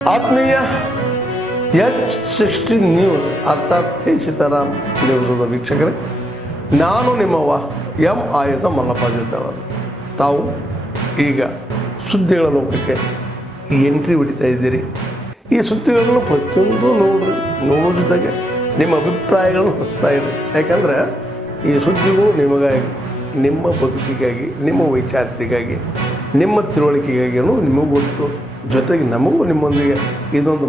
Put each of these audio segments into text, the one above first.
ಆತ್ಮೀಯ H16 news ಅರ್ಥಾತ್ ಸೀತಾರಾಮ್ ನ್ಯೂಸದ ವೀಕ್ಷಕರೇ, ನಾನು ನಿಮ್ಮವ ಎಂ ಆಯುಧ ಮಲ್ಲಪ್ಪ ಜೊತೆವರು. ತಾವು ಈಗ ಸುದ್ದಿಗಳ ಲೋಕಕ್ಕೆ ಎಂಟ್ರಿ ಹೊಡಿತಾ ಇದ್ದೀರಿ. ಈ ಸುದ್ದಿಗಳನ್ನು ಪ್ರತಿಯೊಂದು ನೋಡೋ ಜೊತೆಗೆ ನಿಮ್ಮ ಅಭಿಪ್ರಾಯಗಳನ್ನು ಹೊಸ್ತಾ ಇದೆ. ಯಾಕಂದರೆ ಈ ಸುದ್ದಿಗಳು ನಿಮಗಾಗಿ, ನಿಮ್ಮ ಬದುಕಿಗಾಗಿ, ನಿಮ್ಮ ವೈಚಾರಿಕೆಗಾಗಿ, ನಿಮ್ಮ ತಿಳುವಳಿಕೆಗಾಗಿಯೂ ನಿಮಗೂ ಗೊತ್ತು. ಜೊತೆಗೆ ನಮಗೂ ನಿಮ್ಮೊಂದಿಗೆ ಇದೊಂದು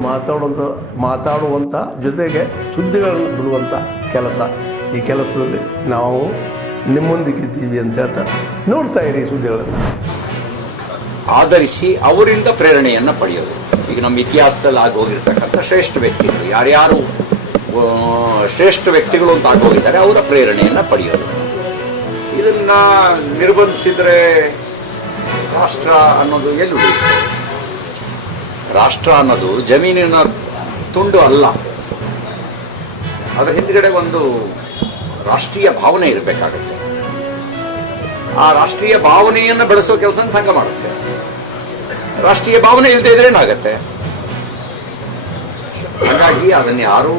ಮಾತಾಡುವಂಥ ಜೊತೆಗೆ ಸುದ್ದಿಗಳನ್ನು ಬಿಡುವಂಥ ಕೆಲಸ. ಈ ಕೆಲಸದಲ್ಲಿ ನಾವು ನಿಮ್ಮೊಂದಿಗಿದ್ದೀವಿ ಅಂತ ಹೇಳ್ತಾ ನೋಡ್ತಾ ಇರಿ ಸುದ್ದಿಗಳನ್ನು ಆಧರಿಸಿ ಅವರಿಂದ ಪ್ರೇರಣೆಯನ್ನು ಪಡೆಯೋದು. ಈಗ ನಮ್ಮ ಇತಿಹಾಸದಲ್ಲಿ ಆಗೋಗಿರ್ತಕ್ಕಂಥ ಶ್ರೇಷ್ಠ ವ್ಯಕ್ತಿಗಳು ಯಾರ್ಯಾರು ಶ್ರೇಷ್ಠ ವ್ಯಕ್ತಿಗಳು ಅಂತ ಆಗೋಗಿದ್ದಾರೆ ಅವರ ಪ್ರೇರಣೆಯನ್ನು ಪಡೆಯೋದು. ಇದನ್ನು ನಿರ್ಬಂಧಿಸಿದರೆ ರಾಷ್ಟ್ರ ಅನ್ನೋದು ಎಲ್ಲಿ ಉಳಿಯುತ್ತೆ? ರಾಷ್ಟ್ರ ಅನ್ನೋದು ಜಮೀನಿನ ತುಂಡು ಅಲ್ಲ, ಅದರ ಹಿಂದ್ಗಡೆ ಒಂದು ರಾಷ್ಟ್ರೀಯ ಭಾವನೆ ಇರಬೇಕಾಗುತ್ತೆ. ಆ ರಾಷ್ಟ್ರೀಯ ಭಾವನೆಯನ್ನು ಬೆಳೆಸೋ ಕೆಲಸ ಸಂಘ ಮಾಡುತ್ತೆ. ರಾಷ್ಟ್ರೀಯ ಭಾವನೆ ಇಲ್ಲದೆ ಇದ್ರೆ ಏನಾಗತ್ತೆ? ಹಾಗಾಗಿ ಅದನ್ನು ಯಾರೂ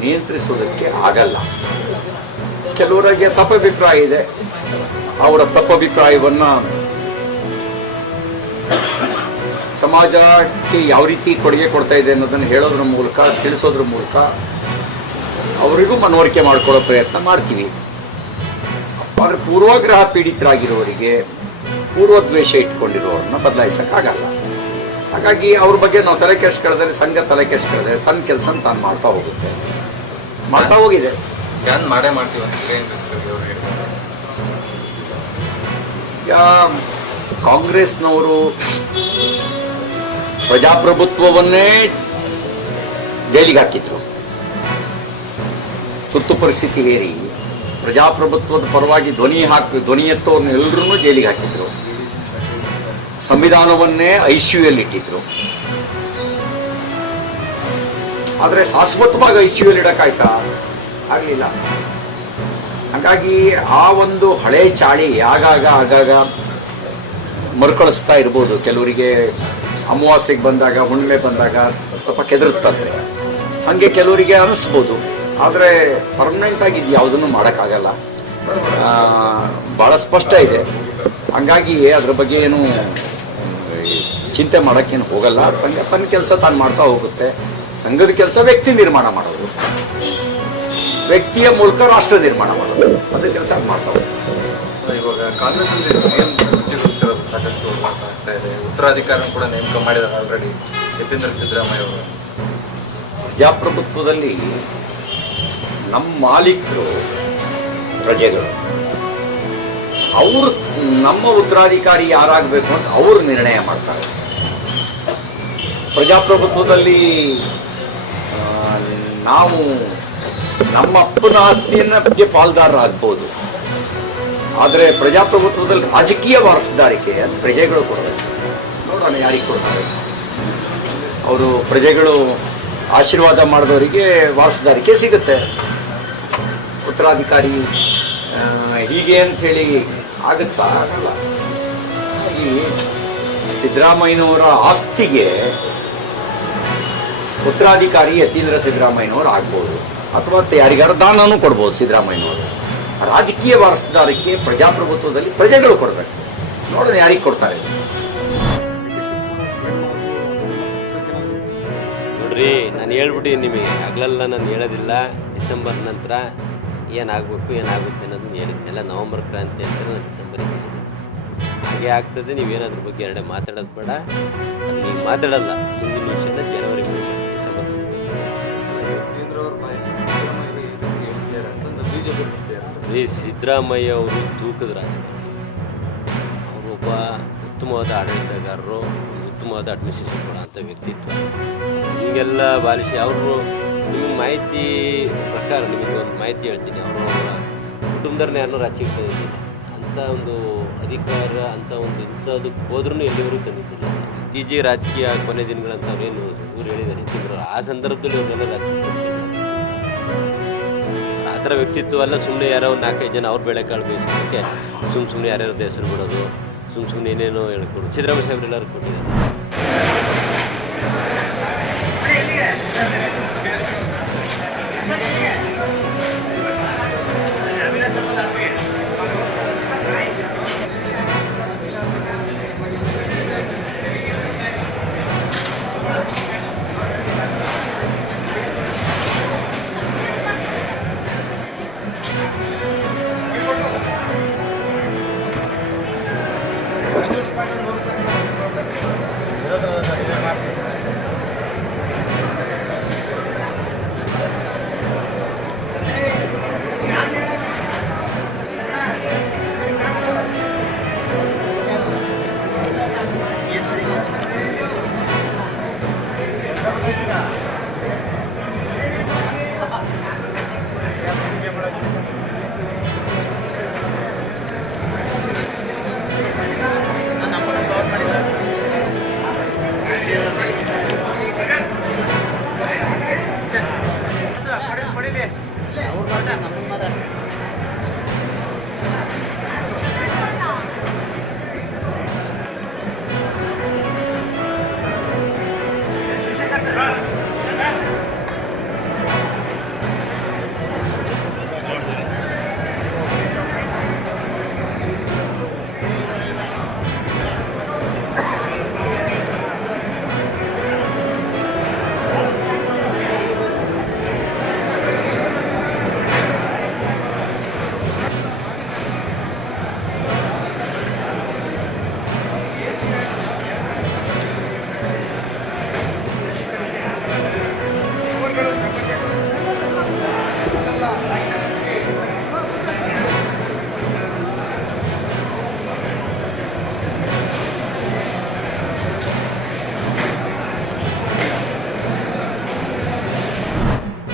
ನಿಯಂತ್ರಿಸೋದಕ್ಕೆ ಆಗಲ್ಲ. ಕೆಲವರಿಗೆ ತಪ್ಪಭಿಪ್ರಾಯ ಇದೆ. ಅವರ ತಪ್ಪಭಿಪ್ರಾಯವನ್ನು ಸಮಾಜಕ್ಕೆ ಯಾವ ರೀತಿ ಕೊಡುಗೆ ಕೊಡ್ತಾ ಇದೆ ಅನ್ನೋದನ್ನು ಹೇಳೋದ್ರ ಮೂಲಕ, ತಿಳಿಸೋದ್ರ ಮೂಲಕ ಅವರಿಗೂ ಮನವರಿಕೆ ಮಾಡಿಕೊಳ್ಳೋ ಪ್ರಯತ್ನ ಮಾಡ್ತೀವಿ. ಆದರೆ ಪೂರ್ವಗ್ರಹ ಪೀಡಿತರಾಗಿರೋರಿಗೆ, ಪೂರ್ವದ್ವೇಷ ಇಟ್ಕೊಂಡಿರೋರನ್ನ ಬದಲಾಯಿಸೋಕ್ಕಾಗಲ್ಲ. ಹಾಗಾಗಿ ಅವ್ರ ಬಗ್ಗೆ ನಾವು ತಲೆ ಕೆಡಿಸ್ಕೊಳ್ಳೋದ್ರೆ, ಸಂಘ ತಲೆ ಕೆಡಿಸ್ಕೊಳ್ಳೋದ್ರೆ ತನ್ನ ಕೆಲಸ ತಾನು ಮಾಡ್ತಾ ಹೋಗುತ್ತೆ, ಮಾಡ್ತಾ ಹೋಗಿದೆ. ಮಾಡೇ ಮಾಡ್ತೀವಿ. ಈಗ ಕಾಂಗ್ರೆಸ್ನವರು ಪ್ರಜಾಪ್ರಭುತ್ವವನ್ನೇ ಜೈಲಿಗೆ ಹಾಕಿದ್ರು. ತುರ್ತು ಪರಿಸ್ಥಿತಿ ಹೇರಿ ಪ್ರಜಾಪ್ರಭುತ್ವದ ಪರವಾಗಿ ಧ್ವನಿ ಎತ್ತೋರ್ನ ಎಲ್ಲರೂ ಜೈಲಿಗೆ ಹಾಕಿದ್ರು. ಸಂವಿಧಾನವನ್ನೇ ICUಯಲ್ಲಿ ಇಟ್ಟಿದ್ರು. ಆದರೆ ಶಾಶ್ವತವಾಗಿ ICUಯಲ್ಲಿ ಇಡಕ್ಕಾಯ್ತಾ? ಆಗಲಿಲ್ಲ. ಹಾಗಾಗಿ ಆ ಒಂದು ಹಳೆ ಚಾಳಿ ಆಗಾಗ ಮರುಕಳಿಸ್ತಾ ಇರ್ಬೋದು. ಕೆಲವರಿಗೆ ಅಮಾವಾಸ್ಯೆಗೆ ಬಂದಾಗ, ಹುಣ್ಣಿಮೆ ಬಂದಾಗ ಸ್ವಲ್ಪ ಕೆದರುತ್ತಂತೆ, ಹಾಗೆ ಕೆಲವರಿಗೆ ಅನಿಸ್ಬೋದು. ಆದರೆ ಪರ್ಮನೆಂಟ್ ಆಗಿ ಇದು ಯಾವುದನ್ನು ಮಾಡೋಕ್ಕಾಗಲ್ಲ, ಭಾಳ ಸ್ಪಷ್ಟ ಇದೆ. ಹಂಗಾಗಿ ಅದ್ರ ಬಗ್ಗೆ ಏನು ಚಿಂತೆ ಮಾಡೋಕ್ಕೇನು ಹೋಗಲ್ಲ. ಸಂಘ ತನ್ನ ಕೆಲಸ ತಾನು ಮಾಡ್ತಾ ಹೋಗುತ್ತೆ. ಸಂಘದ ಕೆಲಸ ವ್ಯಕ್ತಿ ನಿರ್ಮಾಣ ಮಾಡೋದು, ವ್ಯಕ್ತಿಯ ಮೂಲಕ ರಾಷ್ಟ್ರ ನಿರ್ಮಾಣ ಮಾಡೋದು, ಅದ್ರ ಕೆಲಸ ಮಾಡ್ತಾ ಹೋಗುತ್ತೆ. ಇವಾಗ ಕಾಂಗ್ರೆಸ್ ಅಲ್ಲಿ CM ಕುರ್ಚಿಗೋಸ್ಕರ ಸಾಕಷ್ಟು ಆಗ್ತಾ ಇದೆ. ಉತ್ತರಾಧಿಕಾರಿ ಕೂಡ ನೇಮಕ ಮಾಡಿದ್ದಾರೆ ಆಲ್ರೆಡಿ ಯತೀಂದ್ರ ಸಿದ್ದರಾಮಯ್ಯ ಅವರು. ಪ್ರಜಾಪ್ರಭುತ್ವದಲ್ಲಿ ನಮ್ಮ ಮಾಲೀಕರು ಪ್ರಜೆಗಳು. ಅವರು ನಮ್ಮ ಉತ್ತರಾಧಿಕಾರಿ ಯಾರಾಗಬೇಕು ಅಂತ ಅವರು ನಿರ್ಣಯ ಮಾಡ್ತಾರೆ. ಪ್ರಜಾಪ್ರಭುತ್ವದಲ್ಲಿ ನಾವು ನಮ್ಮ ಅಪ್ಪನ ಆಸ್ತಿಯನ್ನ ಬಗ್ಗೆ ಪಾಲ್ದಾರರಾಗ್ಬೋದು. ಆದರೆ ಪ್ರಜಾಪ್ರಭುತ್ವದಲ್ಲಿ ರಾಜಕೀಯ ವಾರಸುದಾರಿಕೆ ಅಂತ ಪ್ರಜೆಗಳು ಕೊಡಬೇಕು. ನೋಡೋಣ ಯಾರಿಗೆ ಕೊಡ್ತಾರೆ. ಅವರು ಪ್ರಜೆಗಳು ಆಶೀರ್ವಾದ ಮಾಡಿದವರಿಗೆ ವಾರಸುದಾರಿಕೆ ಸಿಗುತ್ತೆ. ಉತ್ತರಾಧಿಕಾರಿ ಹೀಗೆ ಅಂಥೇಳಿ ಆಗುತ್ತಾ? ಆಗಲ್ಲ. ಹಾಗಾಗಿ ಸಿದ್ದರಾಮಯ್ಯನವರ ಆಸ್ತಿಗೆ ಉತ್ತರಾಧಿಕಾರಿ ಯತೀಂದ್ರ ಸಿದ್ದರಾಮಯ್ಯನವರು ಆಗ್ಬೋದು, ಅಥವಾ ಯಾರಿಗಾರ ದಾನನೂ ಕೊಡ್ಬೋದು ಸಿದ್ದರಾಮಯ್ಯನವರು. ರಾಜಕೀಯ ವಾರಸುದಾರಿಕೆ ಪ್ರಜಾಪ್ರಭುತ್ವದಲ್ಲಿ ಪ್ರಜೆಗಳು ಕೊಡಬೇಕು. ನೋಡೋಣ ಯಾರಿಗೆ ಕೊಡ್ತಾರೆ. ನೋಡ್ರಿ, ನಾನು ಹೇಳ್ಬಿಟ್ಟು ನಿಮಗೆ ಹಗಲೆಲ್ಲ ನಾನು ಹೇಳೋದಿಲ್ಲ. ಡಿಸೆಂಬರ್ ನಂತರ ಏನಾಗಬೇಕು ಏನಾಗುತ್ತೆ ಅನ್ನೋದನ್ನ ಹೇಳಿದ್ನೆಲ್ಲ. ನವಂಬರ್ ಕ್ರಾಂತಿ ಅಂತ ನಾನು ಡಿಸೆಂಬರಿಗೆ ಹೇಳಿದ್ದೆ. ಹಾಗೆ ಆಗ್ತದೆ. ನೀವೇನಾದ್ರ ಬಗ್ಗೆ ಎರಡೇ ಮಾತಾಡೋದು ಬೇಡ. ನೀವು ಮಾತಾಡಲ್ಲ. ಮುಂದಿನ ವರ್ಷದ ಜನವರಿ, ಡಿಸೆಂಬರ್. ಸಿದ್ದರಾಮಯ್ಯ ಅವರು ತೂಕದ ರಾಜಕಾರಣಿ. ಅವರು ಒಬ್ಬ ಉತ್ತಮವಾದ ಆಡಳಿತಗಾರರು, ಉತ್ತಮವಾದ ಅಡ್ಮಿನಿಸ್ಟ್ರೇಷನ್ ಕೊಡೋಂಥ ವ್ಯಕ್ತಿತ್ವ. ಹೀಗೆಲ್ಲ ಬಾಲಿಸಿ ಅವರು ನಿಮಗೆ ಮಾಹಿತಿ ಪ್ರಕಾರ ನಿಮಗೆ ಒಂದು ಮಾಹಿತಿ ಹೇಳ್ತೀನಿ. ಅವರು ಕುಟುಂಬದವ್ರನ್ನ ಯಾರನ್ನೂ ರಾಜಕೀಯ ತಂದಿದ್ದಿಲ್ಲ. ಅಂಥ ಒಂದು ಅಧಿಕಾರ, ಅಂಥ ಒಂದು ಇಂಥದಕ್ಕೆ ಹೋದ್ರೂ ಎಲ್ಲಿವರೆಗೂ ತಂದಿದ್ದಿಲ್ಲ. ಇತ್ತೀಚೆಗೆ ರಾಜಕೀಯ ಕೊನೆ ದಿನಗಳಂತ ಅವ್ರೇನು ಇವ್ರು ಹೇಳಿದ್ದಾರೆ ತಿಂಗಳು, ಆ ಸಂದರ್ಭದಲ್ಲಿ ಅವ್ರನ್ನೆಲ್ಲ ರಾಜಕೀಯ ಆ ಥರ ವ್ಯಕ್ತಿತ್ವ ಅಲ್ಲ. ಸುಮ್ಮನೆ ಯಾರೋ ಒಂದು 4-5 ಜನ ಅವ್ರ ಬೆಳೆಕಾಳು ಬೇಯಿಸೋಕ್ಕೆ ಸುಮ್ಮನೆ ಯಾರ್ಯಾರದ್ದು ಹೆಸರು ಬಿಡೋದು, ಸುಮ್ಮನೆ ಏನೇನೋ ಹೇಳ್ಕೊಡು. ಸಿದ್ದರಾಮಯ್ಯ ಸಾಹೇಬ್ರೆಲ್ಲರೂ ಕೊಟ್ಟಿದ್ದಾರೆ.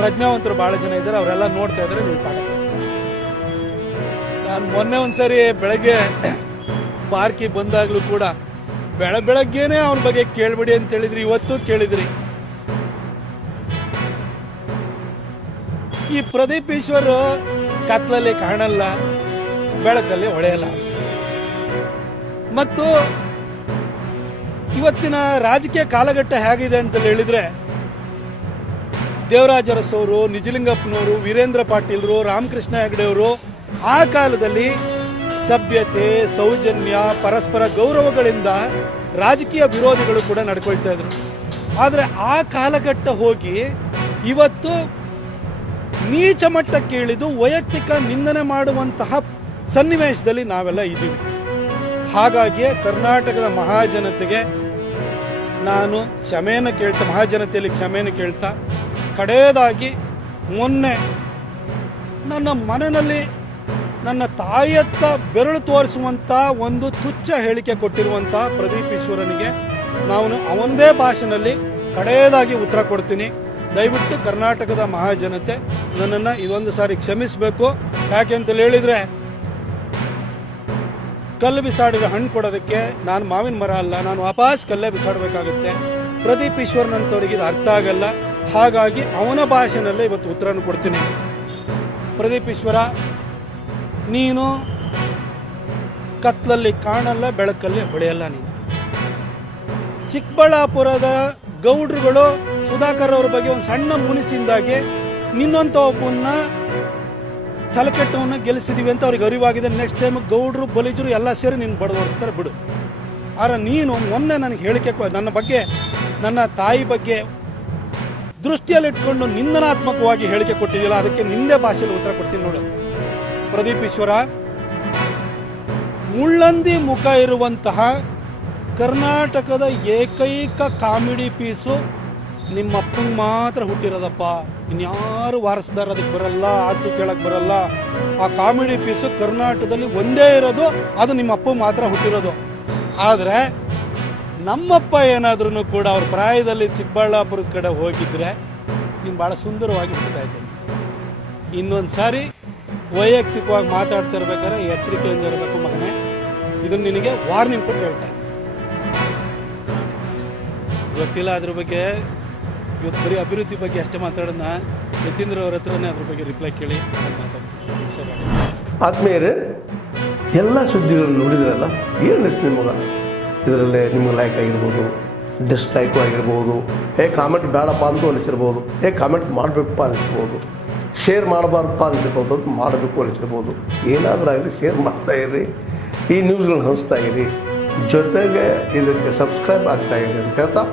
ಪ್ರಜ್ಞಾವಂತರು ಭಾಳ ಜನ ಇದ್ದಾರೆ, ಅವರೆಲ್ಲ ನೋಡ್ತಾ ಇದ್ದಾರೆ, ನೀವು ಪಾಠ ಕಲಿಸ್ತೀರಿ. ನಾನು ಮೊನ್ನೆ ಒಂದ್ಸರಿ ಬೆಳಗ್ಗೆ ಪಾರ್ಕಿಗೆ ಬಂದಾಗಲೂ ಕೂಡ ಬೆಳಗ್ಗೆನೇ ಅವನ ಬಗ್ಗೆ ಕೇಳ್ಬಿಡಿ ಅಂತ ಹೇಳಿದ್ರಿ, ಇವತ್ತು ಕೇಳಿದ್ರಿ. ಈ ಪ್ರದೀಪ್ ಈಶ್ವರ್ ಕತ್ಲಲ್ಲಿ ಕಾಣಲ್ಲ, ಬೆಳಕಲ್ಲಿ ಹೊಳೆಯಲ್ಲ. ಮತ್ತು ಇವತ್ತಿನ ರಾಜಕೀಯ ಕಾಲಘಟ್ಟ ಹೇಗಿದೆ ಅಂತ ಹೇಳಿದ್ರೆ, ದೇವರಾಜ ಅರಸವರು, ನಿಜಲಿಂಗಪ್ಪನವರು, ವೀರೇಂದ್ರ ಪಾಟೀಲ್ರು, ರಾಮಕೃಷ್ಣ ಹೆಗಡೆಯವರು ಆ ಕಾಲದಲ್ಲಿ ಸಭ್ಯತೆ, ಸೌಜನ್ಯ, ಪರಸ್ಪರ ಗೌರವಗಳಿಂದ ರಾಜಕೀಯ ವಿರೋಧಿಗಳು ಕೂಡ ನಡ್ಕೊಳ್ತಾ ಇದ್ರು. ಆದರೆ ಆ ಕಾಲಘಟ್ಟ ಹೋಗಿ ಇವತ್ತು ನೀಚ ಮಟ್ಟಕ್ಕೆ ಇಳಿದು ವೈಯಕ್ತಿಕ ನಿಂದನೆ ಮಾಡುವಂತಹ ಸನ್ನಿವೇಶದಲ್ಲಿ ನಾವೆಲ್ಲ ಇದ್ದೀವಿ. ಹಾಗಾಗಿ ಕರ್ನಾಟಕದ ಮಹಾಜನತೆಗೆ ನಾನು ಮಹಾಜನತೆಯಲ್ಲಿ ಕ್ಷಮೆಯನ್ನು ಕೇಳ್ತಾ, ಕಡೆಯದಾಗಿ ಮೊನ್ನೆ ನನ್ನ ಮನೆಯಲ್ಲಿ ನನ್ನ ತಾಯಿಯತ್ತ ಬೆರಳು ತೋರಿಸುವಂಥ ಒಂದು ತುಚ್ಛ ಹೇಳಿಕೆ ಕೊಟ್ಟಿರುವಂಥ ಪ್ರದೀಪ್ ಈಶ್ವರನಿಗೆ ನಾನು ಅವನದೇ ಭಾಷೆಯಲ್ಲಿ ಕಡೆಯದಾಗಿ ಉತ್ತರ ಕೊಡ್ತೀನಿ. ದಯವಿಟ್ಟು ಕರ್ನಾಟಕದ ಮಹಾಜನತೆ ನನ್ನನ್ನು ಇದೊಂದು ಸಾರಿ ಕ್ಷಮಿಸಬೇಕು. ಯಾಕೆಂತೇಳಿ ಹೇಳಿದರೆ, ಕಲ್ಲು ಬಿಸಾಡಿದ್ರೆ ಹಣ್ಣು ಕೊಡೋದಕ್ಕೆ ನಾನು ಮಾವಿನ ಮರ ಅಲ್ಲ, ನಾನು ವಾಪಸ್ ಕಲ್ಲೇ ಬಿಸಾಡಬೇಕಾಗುತ್ತೆ. ಪ್ರದೀಪ್ ಈಶ್ವರನಂತವರಿಗೆ ಇದು ಅರ್ಥ ಆಗಲ್ಲ. ಹಾಗಾಗಿ ಅವನ ಭಾಷೆನಲ್ಲೇ ಇವತ್ತು ಉತ್ತರನ ಕೊಡ್ತೀನಿ. ಪ್ರದೀಪ್ ಈಶ್ವರ, ನೀನು ಕತ್ಲಲ್ಲಿ ಕಾಣಲ್ಲ, ಬೆಳಕಲ್ಲಿ ಹೊಳೆಯಲ್ಲ. ನೀನು ಚಿಕ್ಕಬಳ್ಳಾಪುರದ ಗೌಡ್ರುಗಳು ಸುಧಾಕರ್ ಅವ್ರ ಬಗ್ಗೆ ಒಂದು ಸಣ್ಣ ಮುನಿಸಿಂದಾಗಿ ನಿನ್ನಂತ ಒಬ್ಬನ್ನ ತಲೆಕೆಟ್ಟವನ್ನ ಗೆಲ್ಲಿಸಿದೀವಿ ಅಂತ ಅವ್ರಿಗೆ ಅರಿವಾಗಿದೆ. ನೆಕ್ಸ್ಟ್ ಟೈಮ್ ಗೌಡ್ರು ಬಲಿಜರು ಎಲ್ಲ ಸೇರಿ ನಿನ್ನ ಬಡದೋಡಿಸ್ತಾರೆ, ಬಿಡು. ಆದರೆ ನೀನು ಮೊನ್ನೆ ನನಗೆ ಹೇಳಿಕೆ ನನ್ನ ಬಗ್ಗೆ, ನನ್ನ ತಾಯಿ ಬಗ್ಗೆ ದೃಷ್ಟಿಯಲ್ಲಿಟ್ಕೊಂಡು ನಿಂದನಾತ್ಮಕವಾಗಿ ಹೇಳಿಕೆ ಕೊಟ್ಟಿದ್ದಿಲ್ಲ, ಅದಕ್ಕೆ ನಿಂದೇ ಭಾಷೆಯಲ್ಲಿ ಉತ್ತರ ಕೊಡ್ತೀನಿ ನೋಡು. ಪ್ರದೀಪ್ ಈಶ್ವರ, ಮುಳ್ಳಂದಿ ಮುಖ ಇರುವಂತಹ ಕರ್ನಾಟಕದ ಏಕೈಕ ಕಾಮಿಡಿ ಪೀಸು ನಿಮ್ಮಪ್ಪಂಗೆ ಮಾತ್ರ ಹುಟ್ಟಿರೋದಪ್ಪ. ಇನ್ಯಾರು ವಾರಸ್ದಾರ ಅದಕ್ಕೆ ಬರಲ್ಲ, ಆಸ್ತಿ ಕೇಳಕ್ಕೆ ಬರಲ್ಲ. ಆ ಕಾಮಿಡಿ ಪೀಸು ಕರ್ನಾಟಕದಲ್ಲಿ ಒಂದೇ ಇರೋದು, ಅದು ನಿಮ್ಮಪ್ಪ ಮಾತ್ರ ಹುಟ್ಟಿರೋದು. ಆದರೆ ನಮ್ಮಪ್ಪ ಏನಾದ್ರೂ ಕೂಡ ಅವ್ರ ಪ್ರಾಯದಲ್ಲಿ ಚಿಕ್ಕಬಳ್ಳಾಪುರದ ಕಡೆ ಹೋಗಿದ್ರೆ ನೀನು ಭಾಳ ಸುಂದರವಾಗಿ ಹುಡ್ತಾ ಇದ್ದೇನೆ. ಇನ್ನೊಂದು ಸಾರಿ ವೈಯಕ್ತಿಕವಾಗಿ ಮಾತಾಡ್ತಾ ಇರ್ಬೇಕಾದ್ರೆ ಎಚ್ಚರಿಕೆಯಿಂದ ಇರಬೇಕು ಮಗನೇ. ಇದನ್ನು ನಿನಗೆ ವಾರ್ನಿಂಗ್ ಕೊಟ್ಟು ಹೇಳ್ತಾ ಇದ್ದೀನಿ. ಗೊತ್ತಿಲ್ಲ ಅದ್ರ ಬಗ್ಗೆ, ಇವತ್ತು ಬರೀ ಅಭಿವೃದ್ಧಿ ಬಗ್ಗೆ ಅಷ್ಟೇ ಮಾತಾಡೋಣ. ಯತೀಂದ್ರ ಅವ್ರ ಹತ್ರನೇ ಅದ್ರ ಬಗ್ಗೆ ರಿಪ್ಲೈ ಕೇಳಿ ಮಾತಾಡ್ತೀನಿ. ಆತ್ಮೀಯರೇ, ಎಲ್ಲ ಸುದ್ದಿಗಳನ್ನು ನೋಡಿದ್ರಲ್ಲ, ಏನು ಅನಿಸ್ತು ನಿಮಗೆ? ಇದರಲ್ಲೇ ನಿಮ್ಗೆ ಲೈಕ್ ಆಗಿರ್ಬೋದು, ಡಿಸ್ಲೈಕು ಆಗಿರ್ಬೋದು, ಕಾಮೆಂಟ್ ಬೇಡಪ್ಪ ಅಂತೂ ಅನಿಸಿರ್ಬೋದು, ಕಾಮೆಂಟ್ ಮಾಡಬೇಕಪ್ಪ ಅನಿಸ್ಬೋದು, ಶೇರ್ ಮಾಡಬಾರ್ದಪ್ಪ ಅನಿಸಿರ್ಬೋದು, ಅದು ಮಾಡಬೇಕು ಅನಿಸಿರ್ಬೋದು. ಏನಾದರೂ ಆಗಲಿ ಶೇರ್ ಮಾಡ್ತಾಯಿರಿ, ಈ ನ್ಯೂಸ್ಗಳನ್ನ ಹಂಚ್ತಾ ಇರಿ, ಜೊತೆಗೆ ಇದಕ್ಕೆ ಸಬ್ಸ್ಕ್ರೈಬ್ ಆಗ್ತಾಯಿರಿ ಅಂತ ಹೇಳ್ತಾ,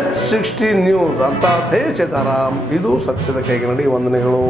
H16 ನ್ಯೂಸ್ ಅರ್ಥಾತ್ ಹೇ ಸೀತಾರಾಮ್, ಇದು ಸತ್ಯದ ಕೈಗನ್ನಡಿ. ವಂದನೆಗಳು.